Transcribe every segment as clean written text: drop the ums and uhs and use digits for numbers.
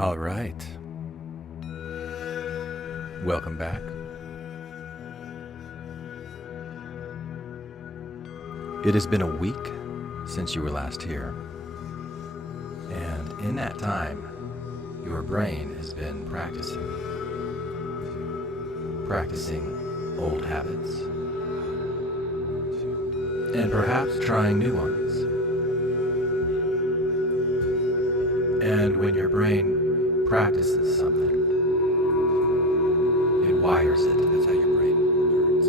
All right. Welcome back. It has been a week since you were last here. And in that time, your brain has been practicing old habits, and perhaps trying new ones. And when your brain practices something, it wires it. That's how your brain learns.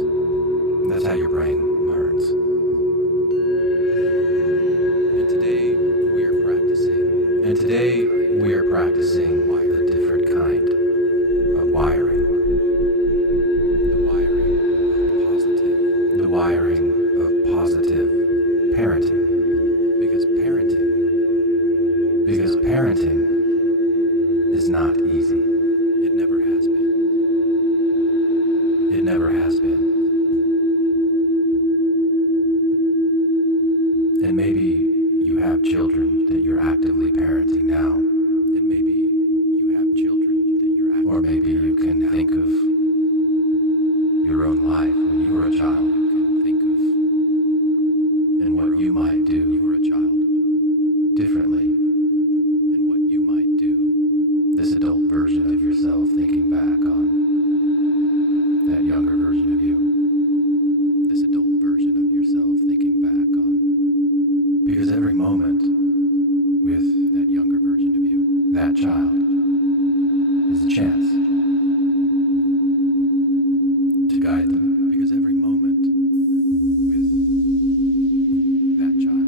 That's how your brain learns. And today we are practicing a different kind of wiring. The wiring of positive parenting. Because parenting is not easy. It never has been. It never has been. And maybe you have children that you're actively parenting now. Or maybe you can think of your own life when you were a child. And what you might do differently. This adult version of yourself thinking back on that younger version of you. Because every moment with that younger version of you, that child, is a chance to guide them. Because every moment with that child,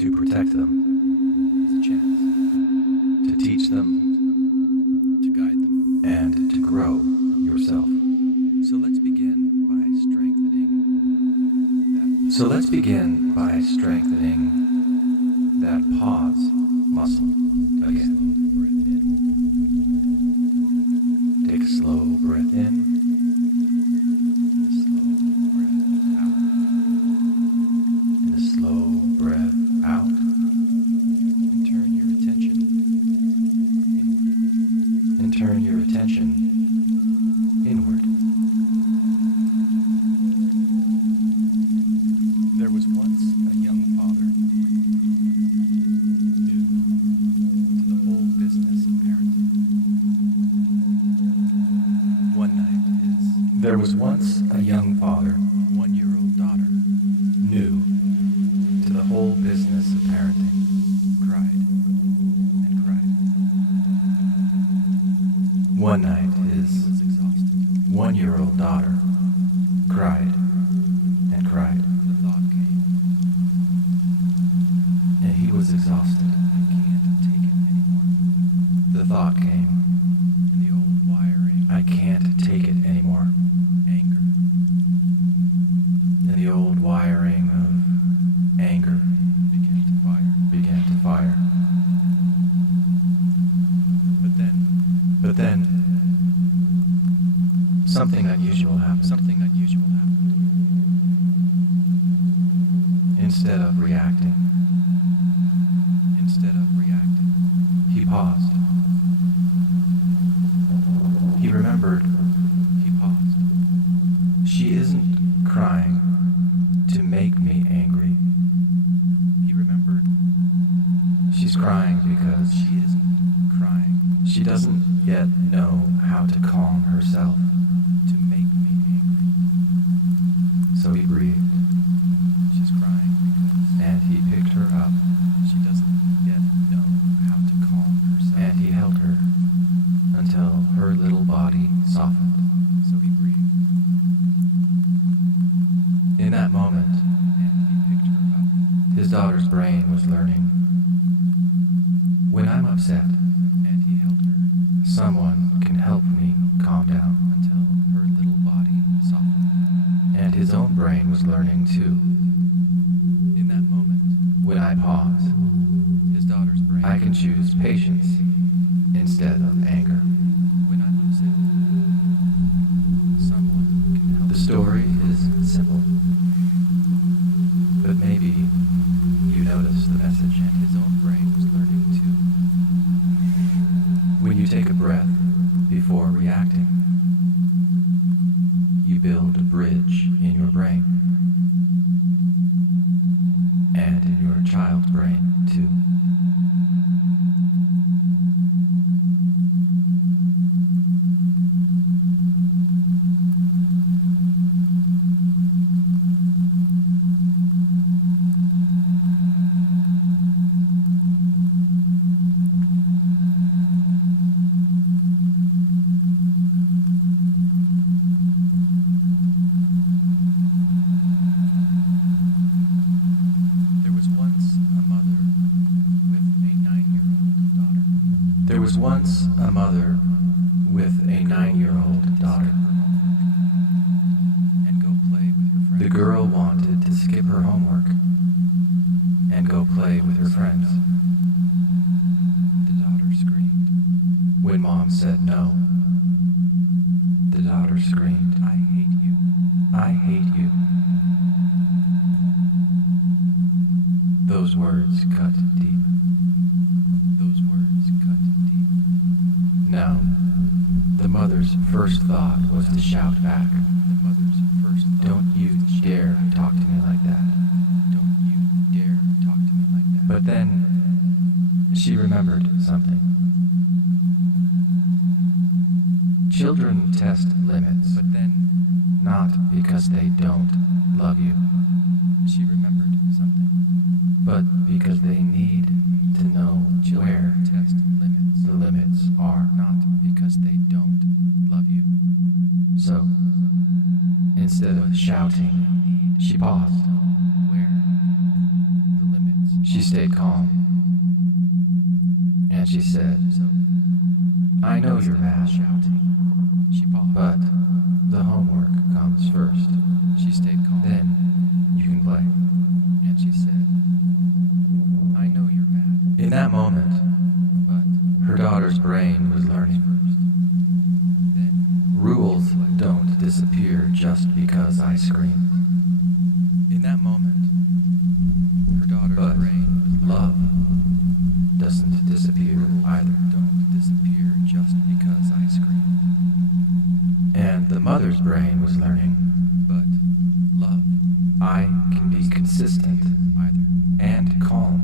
to protect them, is a chance to teach them, to guide them, and to grow yourself. So let's begin by strengthening that pause muscle again. Take a slow breath in, and a slow breath out. And turn your attention inward. There was once a young father new to the whole business of parenting. There was once a young father, 1-year-old daughter, new to the whole business of parenting, cried and cried. One night his 1-year-old daughter cried and cried. The thought came, and he was exhausted. I can't take it anymore. The thought came, and the old wiring. I can't take it anymore. Anger. And the old wiring of anger began to fire. But then, something unusual happened. Instead of reacting, he paused. He remembered. She isn't crying to make me angry. He remembered. She's crying because she doesn't yet know how to calm herself to make me angry. So he breathed. She's crying and he picked her up. She doesn't yet know how to calm herself. And he held her until her little body softened. So he breathed. In that moment, and he picked her up, his daughter's brain was learning. When I'm upset, and he held her, someone can help me calm down until her little body softened. And his own brain was learning too. In that moment, when I pause, his daughter's brain, I can choose patience instead of anger. When I'm upset, someone can help. The story is simple, but maybe you notice the message, and his own brain was learning too. take a breath before reacting. You build a bridge in your brain. And in your child's brain, too. There was once a mother with a 9-year-old daughter. And go play with her friends. The girl wanted to skip her homework and go play with her friends. The daughter screamed. When Mom said no, the daughter screamed, "I hate you. I hate you." Those words cut deep. Those words cut deep. Now, the mother's first thought was to shout back. The mother's first thought. "Don't you dare talk to me like that. Don't you dare talk to me like that." But then, she remembered something. Children test limits, but then, not because they don't love you. She remembered something. But because they need to know where test limits. The limits are not because they don't love you. So, instead of shouting, she paused. Where the limits. She stayed calm. And she said, "I know you're mad, shouting." She paused. But the homework comes first. She stayed calm. Then you can play. And she said, "I know you're mad." In that moment, her daughter's brain was learning. Rules don't disappear just because I scream. In that moment, her daughter's brain was love doesn't disappear either. Don't disappear just because I scream. And the mother's brain was learning, but love, I can be consistent either and calm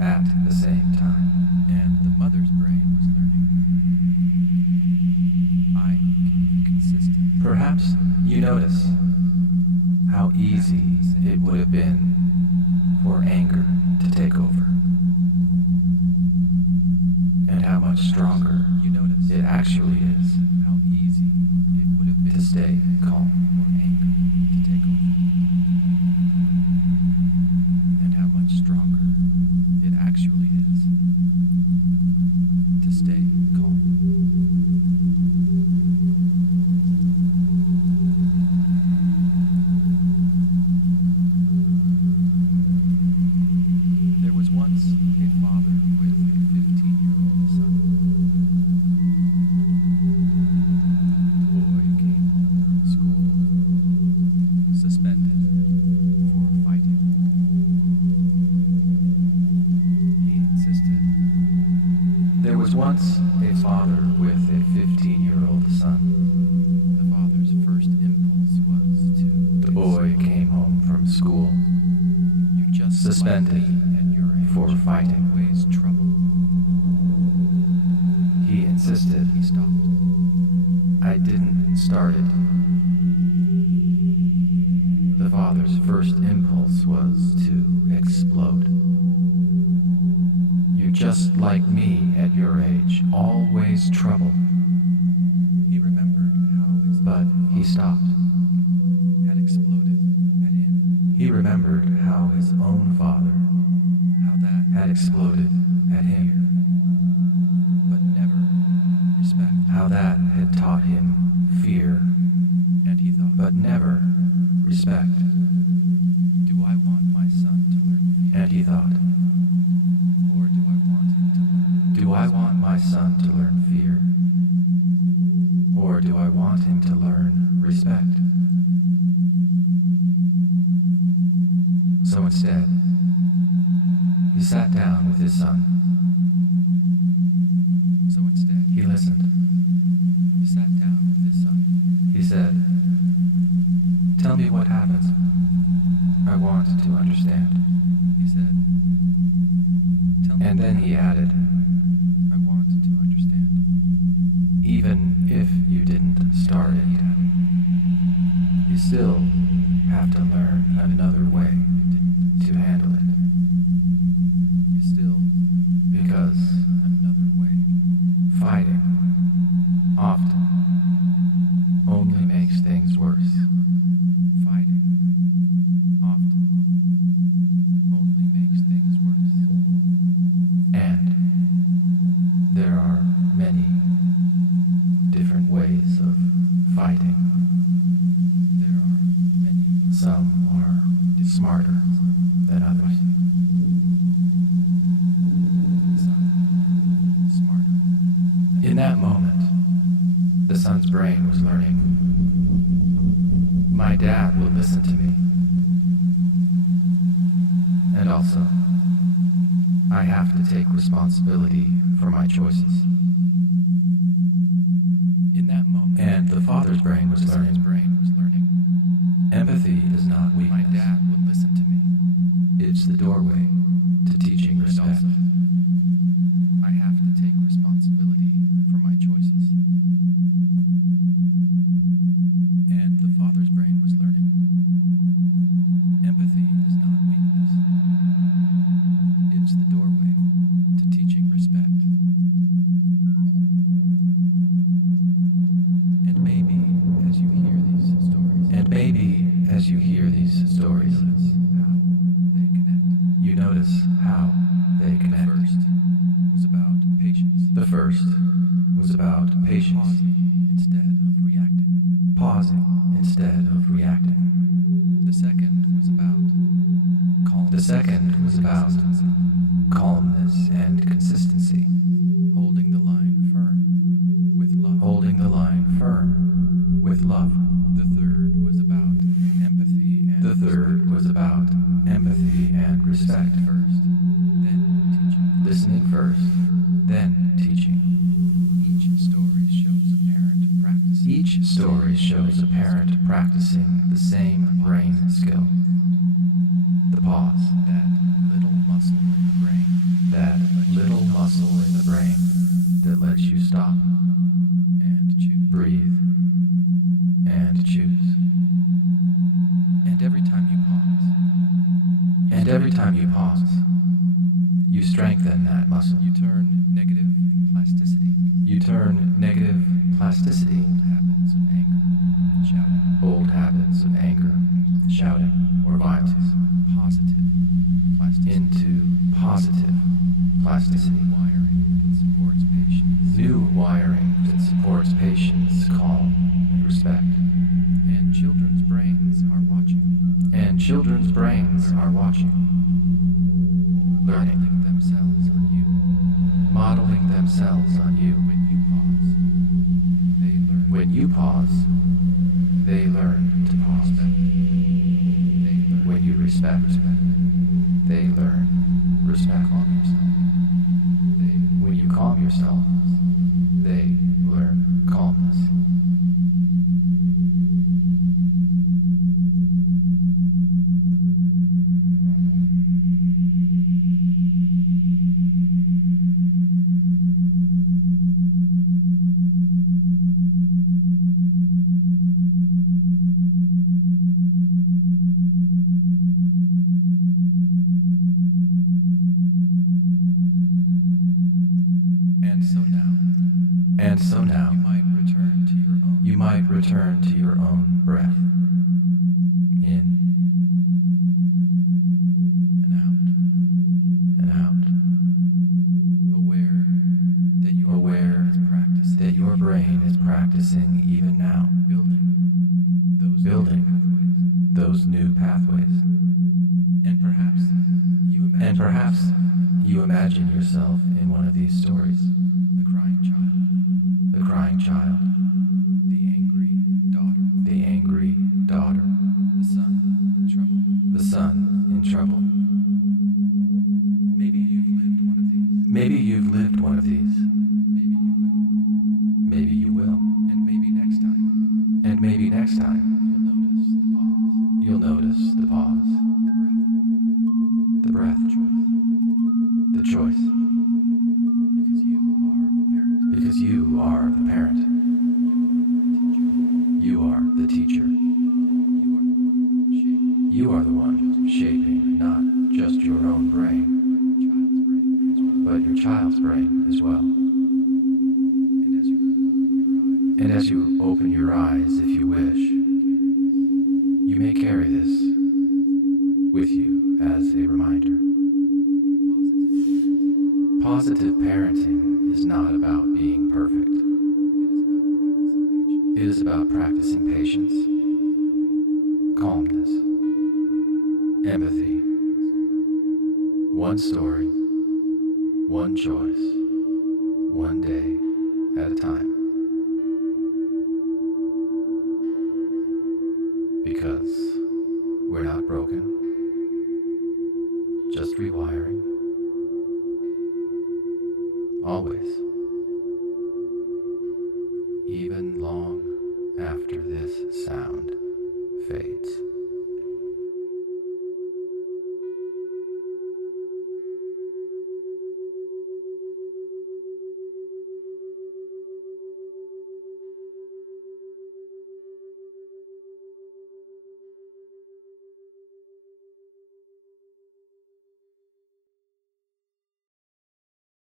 at the same time. And the mother's brain was learning, I can be consistent. Perhaps you notice how easy it would have been for anger to take over. And how much stronger it actually is. How easy it would have been to stay calm for anger to take over. And how much stronger it actually is to stay calm. There was once a father with a 15-year-old son. The boy came home from school, suspended for fighting. He insisted. There was once a father with a 15-year-old son. The father's first impulse was to. The boy came home from school, suspended for fighting. Always trouble. He insisted. He stopped. I didn't start it. The father's first impulse was to explode. You're just like me at your age, always trouble. He remembered how his but he stopped. Had exploded at him. He remembered how his own father, how that had exploded at him. But never respect. How that had taught him fear. And he thought, but never respect. Do I want my son to learn fear? And he thought, or do I want him to learn? Do I want my son to learn fear? Or do I want him to learn respect? So instead, he sat down with his son So instead, he listened. He sat down with his son. He said, "Tell me what happens. I want to understand." He said, "Tell me." And then he added, "I want to understand. Even if you didn't start it, you still have to learn another way to handle it. You still, because another way. Fighting often only makes things worse. Fighting often only makes things worse. And there are many different ways of fighting. There are many. Some are smarter than others. Some smarter. In that moment, the son's brain was learning. My dad will listen to me. And also, I have to take responsibility for my choices. In that moment, and the father's brain was learning. Empathy is not weakness. My dad will listen to me. It's the doorway to teaching respect. And also, I have to take responsibility for my choices. And the father's brain was learning. Empathy is not weakness. It's the doorway to teaching respect. And maybe as you hear these stories, you notice how they connect. The first was about patience. Pausing instead of reacting. The second was about calmness and consistency. Holding the line firm with love. The third was about empathy and respect first, then teaching. Listening first, then teaching. Each story shows a parent practicing the same brain skill. The pause. That little muscle in the brain that lets you stop and choose. Breathe and choose. And every time you pause, you strengthen that muscle. You turn negative plasticity. Old habits of anger, shouting, or violence into positive plasticity. New wiring that supports patience, calm, and respect. And children's brains are watching. Learning modeling themselves on you. When you pause, they learn to pause. When you respect, they learn respect. When you calm yourself, they learn calmness. And so now, you might return to your own breath. In and out. Aware that your brain is practicing even now. Building those new pathways. And perhaps you imagine yourself in one of these stories. The crying child, the angry daughter, the son in trouble. Maybe you've lived one of these. choice. Because you are the parent. You are the teacher. You are the one shaping not just your own brain, but your child's brain as well. And as you open your eyes, if you wish, you may carry this with you as a reminder. Positive parenting is not about being perfect. It is about practicing patience, calmness, empathy, one story, one choice, one day at a time. Because we're not broken, just rewiring. Always. Even long after this sound